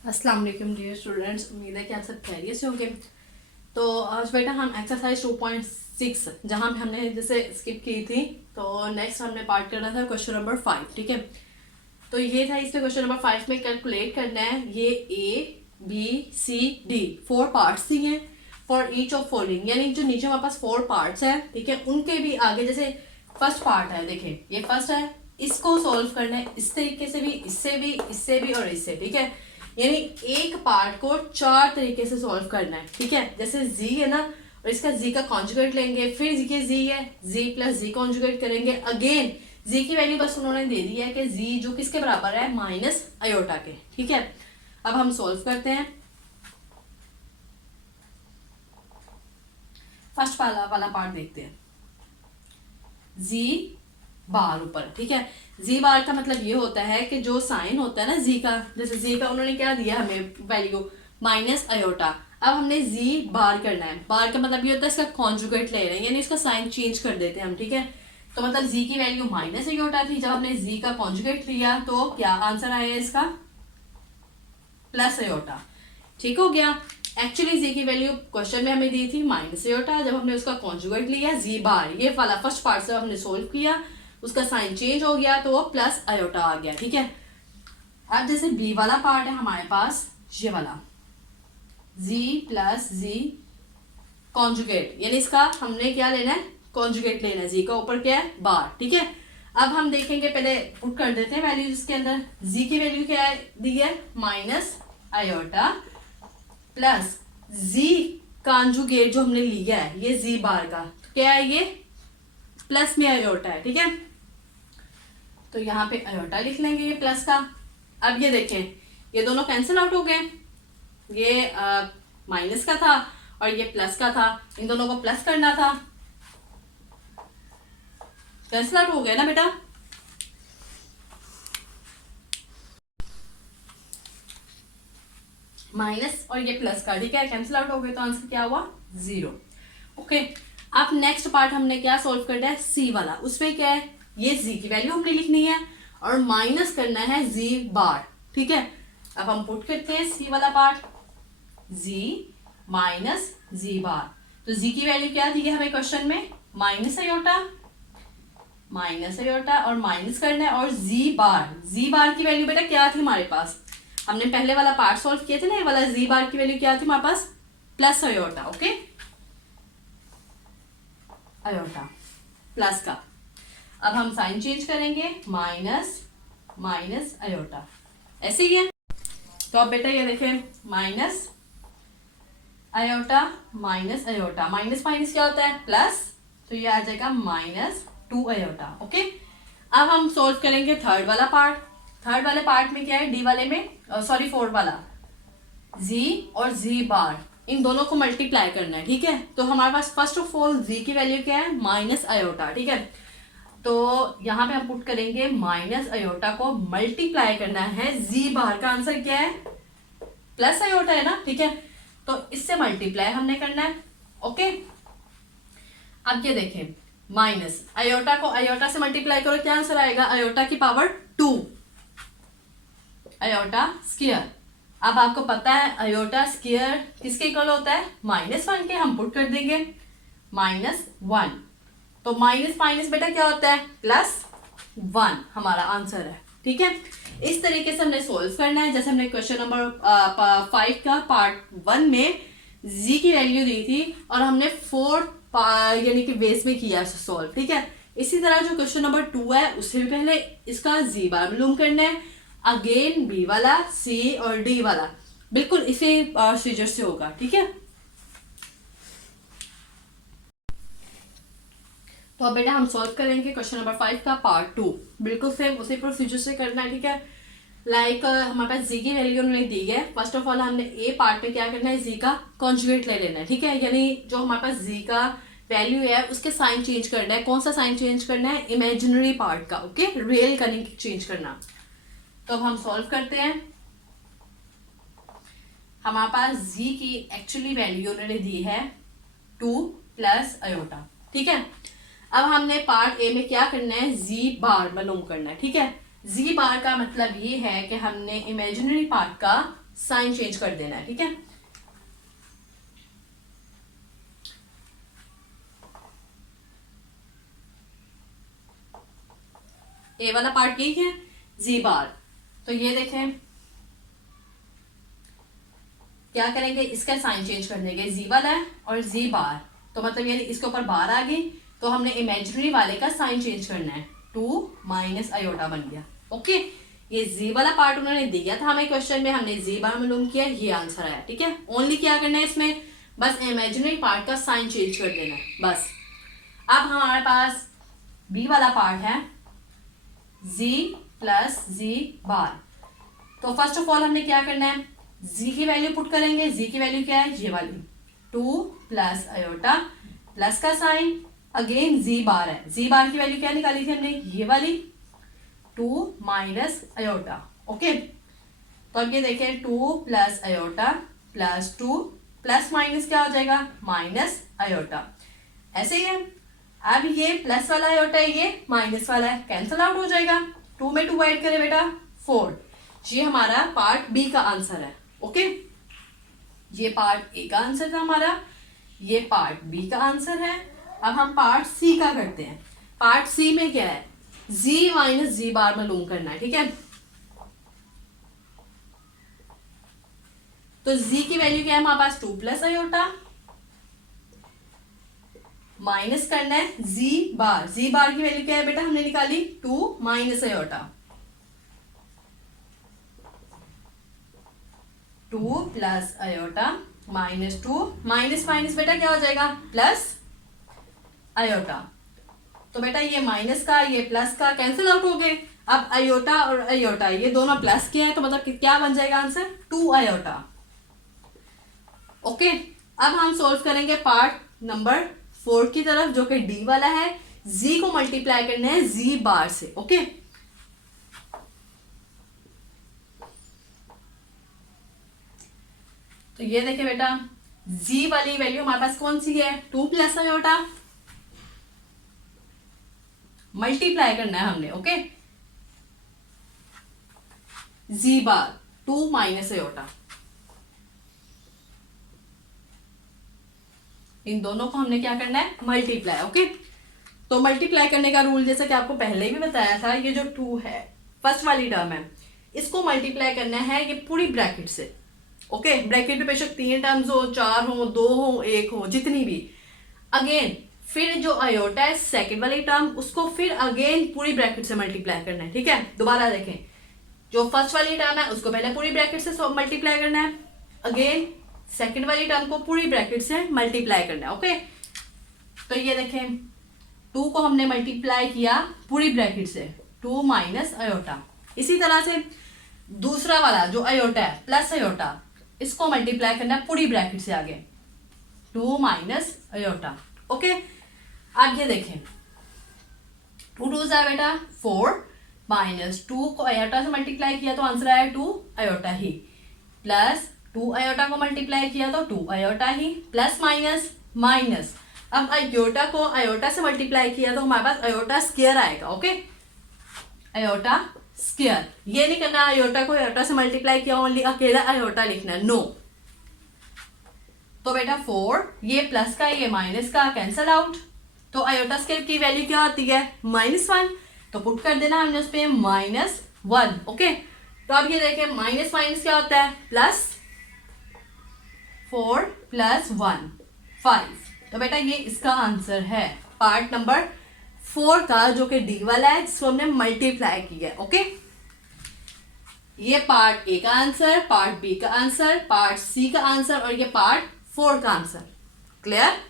अस्सलाम वालेकुम dear students, उम्मीद है कि आप सब खैरियत से होंगे। तो आज बेटा हम एक्सरसाइज 2.6 जहाँ पे हमने जैसे स्किप की थी, तो नेक्स्ट हमने पार्ट करना था क्वेश्चन नंबर 5। ठीक है, तो ये था, इसमें क्वेश्चन नंबर 5 में कैलकुलेट करना है। ये ABCD 4 पार्ट्स दिए हैं फॉर ईच ऑफ फॉलोइंग, यानी जो नीचे हमारे पास 4 पार्ट्स हैं, ठीक है, उनके भी आगे जैसे फर्स्ट पार्ट है, देखें ये फर्स्ट है, इसको सॉल्व करना है इस तरीके से भी, इससे भी और इससे। ठीक है, यानी एक पार्ट को 4 तरीके से सॉल्व करना है। ठीक है, जैसे z है ना, और इसका z का कॉन्जुगेट लेंगे, फिर ये z है, z प्लस z कॉन्जुगेट करेंगे, अगेन z की वैल्यू बस उन्होंने दे दी है कि z जो किसके बराबर है, माइनस आयोटा के। ठीक है, अब हम सॉल्व करते हैं। फर्स्ट वाला पार्ट देखते हैं, z बार ऊपर। ठीक है, z बार का मतलब ये होता है कि जो साइन होता है ना z का, जैसे z का उन्होंने क्या दिया हमें वैल्यू, माइनस आयोटा। अब हमने z बार करना है, बार का मतलब ये होता है इसका कॉन्जुगेट ले रहे हैं, यानी इसका साइन चेंज कर देते हैं हम। ठीक है, तो मतलब z की वैल्यू माइनस आयोटा थी, जब हमने z का कॉन्जुगेट लिया तो क्या आंसर आया इसका, प्लस आयोटा। ठीक हो गया। एक्चुअली z की वैल्यू क्वेश्चन में हमें दी थी माइनस आयोटा, जब हमने उसका कॉन्जुगेट लिया z बार, ये वाला फर्स्ट पार्ट से हमने सोल्व किया, उसका साइन चेंज हो गया तो वो प्लस आयोटा आ गया। ठीक है, अब जैसे b वाला पार्ट है हमारे पास, ये वाला z प्लस z कॉन्जुगेट, यानी इसका हमने क्या लेना है, कॉन्जुगेट लेना है, z का ऊपर क्या है, बार। ठीक है, अब हम देखेंगे, पहले पुट कर देते हैं वैल्यू इसके अंदर। z की वैल्यू क्या है दी है, minus iota, plus z conjugate जो हमने लिया है ये z बार का, तो क्या है ये, प्लस में आयोटा है। ठीक है, तो यहाँ पे आयोटा लिख लेंगे ये प्लस का। अब ये देखें, ये दोनों कैंसिल आउट हो गए, ये माइनस का था और ये प्लस का था, इन दोनों को प्लस करना था, कैंसिल आउट हो गया ना बेटा। माइनस और ये प्लस का, ठीक है, कैंसिल आउट हो गए, तो आंसर क्या हुआ, 0। ओके, अब नेक्स्ट पार्ट हमने क्या सोल्व करना है, सी वाला। उसमें क्या है, ये z की वैल्यू हमने लिखनी है और माइनस करना है z बार। ठीक है, अब हम पुट करते हैं सी वाला पार्ट, z माइनस z बार। तो z की वैल्यू क्या दी है हमें क्वेश्चन में, माइनस आयोटा और माइनस करना है, और z बार की वैल्यू बेटा क्या थी हमारे पास, हमने पहले वाला पार्ट सॉल्व किए थे ना, ये वाला z बार की वैल्यू क्या थी हमारे पास, plus iota. Okay, iota plus का, अब हम साइन चेंज करेंगे, माइनस आयोटा, ऐसे ही है। तो अब बेटा ये देखें, माइनस आयोटा, माइनस माइनस क्या होता है, प्लस, तो ये आ जाएगा -2 आयोटा। ओके, अब हम सोल्व करेंगे थर्ड वाला पार्ट। थर्ड वाले पार्ट में क्या है, डी वाले में, सॉरी फोर्थ वाला, z और z बार, इन दोनों को मल्टीप्लाई करना है। ठीक है, तो हमारे पास फर्स्ट ऑफ ऑल z की वैल्यू क्या है, माइनस आयोटा। ठीक है, तो यहाँ पे हम पुट करेंगे माइनस आयोटा को मल्टीप्लाई करना है z बार का, आंसर क्या है, प्लस आयोटा है ना। ठीक है, तो इससे मल्टीप्लाई हमने करना है। ओके, अब ये देखें, माइनस आयोटा को आयोटा से मल्टीप्लाई करो, क्या आंसर आएगा, आयोटा की पावर 2, आयोटा स्क्वायर। अब आपको पता है आयोटा स्क्वायर किसके इक्वल होता है, -1 के, हम पुट कर देंगे -1, तो माइनस माइनस बेटा क्या होता है, +1 हमारा आंसर है। ठीक है, इस तरीके से हमने सोल्व करना है, जैसे हमने क्वेश्चन नंबर 5 का पार्ट 1 में z की वैल्यू दी थी और हमने 4 यानी कि बेस में किया सोल्व। ठीक है, इसी तरह जो क्वेश्चन नंबर 2 है उससे भी पहले इसका z बार मालूम करना है, अगेन b वाला, c और d वाला बिल्कुल इसी प्रोसीजर से होगा। ठीक है, तो अब बेटा हम सॉल्व करेंगे क्वेश्चन नंबर 5 का पार्ट 2, बिल्कुल सेम उसी प्रोसीजर से करना है। ठीक है, लाइक हमारे पास z की वैल्यू उन्होंने दी है, फर्स्ट ऑफ ऑल हमने ए पार्ट में क्या करना है, z का कॉन्जुगेट ले लेना है। ठीक है, यानी जो हमारे पास z का वैल्यू है उसके साइन चेंज करना है। कौन सा साइन चेंज करना है, इमेजिनरी पार्ट का। ओके, रियल का नहीं चेंज करना। तो अब हम सॉल्व करते हैं, हमारे पास z की एक्चुअली वैल्यू उन्होंने दी है 2 प्लस आयोटा। ठीक है, अब हमने पार्ट ए में क्या करना है, z बार मालूम करना है। ठीक है, z बार का मतलब ये है कि हमने इमेजिनरी पार्ट का साइन चेंज कर देना है, ठीक है। ए वाला पार्ट यही है, जी बार। तो ये देखें क्या करेंगे, इसका साइन चेंज कर देंगे, जी वाला है और जी बार, तो मतलब यानी इसके ऊपर बार आ गई, तो हमने इमेजिनरी वाले का साइन चेंज करना है, 2 माइनस आयोटा बन गया। ओके, ये जी वाला पार्ट उन्होंने दिया था हमें क्वेश्चन में, हमने जी बार मालूम किया, ये आंसर आया, ठीक है। ओनली क्या करना है इसमें, बस इमेजिनरी पार्ट का साइन चेंज कर देना है बस। अब हमारे पास बी वाला पार्ट है जी प्लस जी बार। तो फर्स्ट ऑफ ऑल हमने क्या करना है, जी की वैल्यू पुट करेंगे, जी की वैल्यू क्या है, ये वाली 2 प्लस आयोटा प्लस का साइन, अगेन जी बार है, जी बार की वैल्यू क्या निकाली थी हमने, ये वाली 2 माइनस आयोटा। ओके, तो अब ये देखें 2 plus iota plus 2 plus minus क्या हो जाएगा, माइनस आयोटा, ऐसे ही है। अब ये प्लस वाला आयोटा है, ये माइनस वाला है, कैंसल आउट हो जाएगा, 2 में 2 ऐड करें बेटा 4। ये हमारा पार्ट बी का आंसर है। ओके, ये पार्ट ए का आंसर था हमारा, ये पार्ट बी का आंसर है। अब हम पार्ट सी का करते हैं। पार्ट सी में क्या है, जी माइनस जी बार मालूम करना है, ठीक है। तो जी की वैल्यू क्या है हमारे पास, 2 प्लस आयोटा, माइनस करना है जी बार, जी बार की वैल्यू क्या है बेटा, हमने निकाली 2 minus iota, 2 plus iota minus 2, minus minus बेटा क्या हो जाएगा, प्लस आयोटा। तो बेटा ये माइनस का ये प्लस का कैंसिल आउट हो गए। अब आयोटा और आयोटा ये दोनों प्लस के हैं, तो मतलब क्या बन जाएगा आंसर, 2 आयोटा। ओके, अब हम सोल्व करेंगे पार्ट नंबर 4 की तरफ, जो कि डी वाला है। जी को मल्टीप्लाई करना है जी बार से। ओके, तो ये देखिए बेटा, जी वाली वैल्यू हमारे पास कौन सी है, 2 प्लस आयोटा, मल्टीप्लाई करना है हमने। ओके, जी बार 2 माइनस आयोटा, इन दोनों को हमने क्या करना है, मल्टीप्लाई। ओके, तो मल्टीप्लाई करने का रूल जैसा कि आपको पहले भी बताया था, ये जो 2 है फर्स्ट वाली टर्म है, इसको मल्टीप्लाई करना है ये पूरी ब्रैकेट से। ओके, ब्रैकेट में बेशक 3 टर्म्स हो, 4 हो, 2 हो, 1 हो, जितनी भी। अगेन फिर जो आयोटा है सेकंड वाली टर्म, उसको फिर अगेन पूरी ब्रैकेट से मल्टीप्लाई करना है, ठीक है। दोबारा देखें, जो फर्स्ट वाली टर्म है उसको पहले पूरी ब्रैकेट से मल्टीप्लाई करना है, अगेन सेकंड वाली टर्म को पूरी ब्रैकेट से मल्टीप्लाई करना है। ओके, तो ये देखें 2 को हमने मल्टीप्लाई किया पूरी ब्रैकेट से, 2 माइनस आयोटा। इसी तरह से दूसरा वाला जो आयोटा है प्लस आयोटा, इसको मल्टीप्लाई करना है पूरी ब्रैकेट से आगे, 2 माइनस आयोटा। ओके, अब ये देखें 2 2 है बेटा 4, माइनस 2 को आयोटा से मल्टीप्लाई किया तो आंसर आया 2 आयोटा ही, प्लस 2 आयोटा को मल्टीप्लाई किया तो 2 आयोटा ही, प्लस माइनस माइनस। अब आयोटा को आयोटा से मल्टीप्लाई किया तो हमारे पास आयोटा स्क्वायर आएगा। ओके, आयोटा स्क्वायर, ये नहीं करना आयोटा को आयोटा से मल्टीप्लाई किया ओनली अकेला आयोटा लिखना है, नो। तो बेटा 4, ये प्लस का ये माइनस का कैंसल आउट, तो आयोटा स्क्वायर की वैल्यू क्या होती है, -1, तो पुट कर देना हमने उस पे -1। ओके, तो अब ये देखें माइनस माइनस क्या होता है, प्लस 4 + 1 5। तो बेटा ये इसका आंसर है पार्ट नंबर 4 का, जो कि डी वाला है, जिसको हमने मल्टीप्लाई किया है। ओके, ये पार्ट ए का आंसर, पार्ट बी का आंसर, पार्ट सी का आंसर और ये पार्ट 4 का आंसर। क्लियर?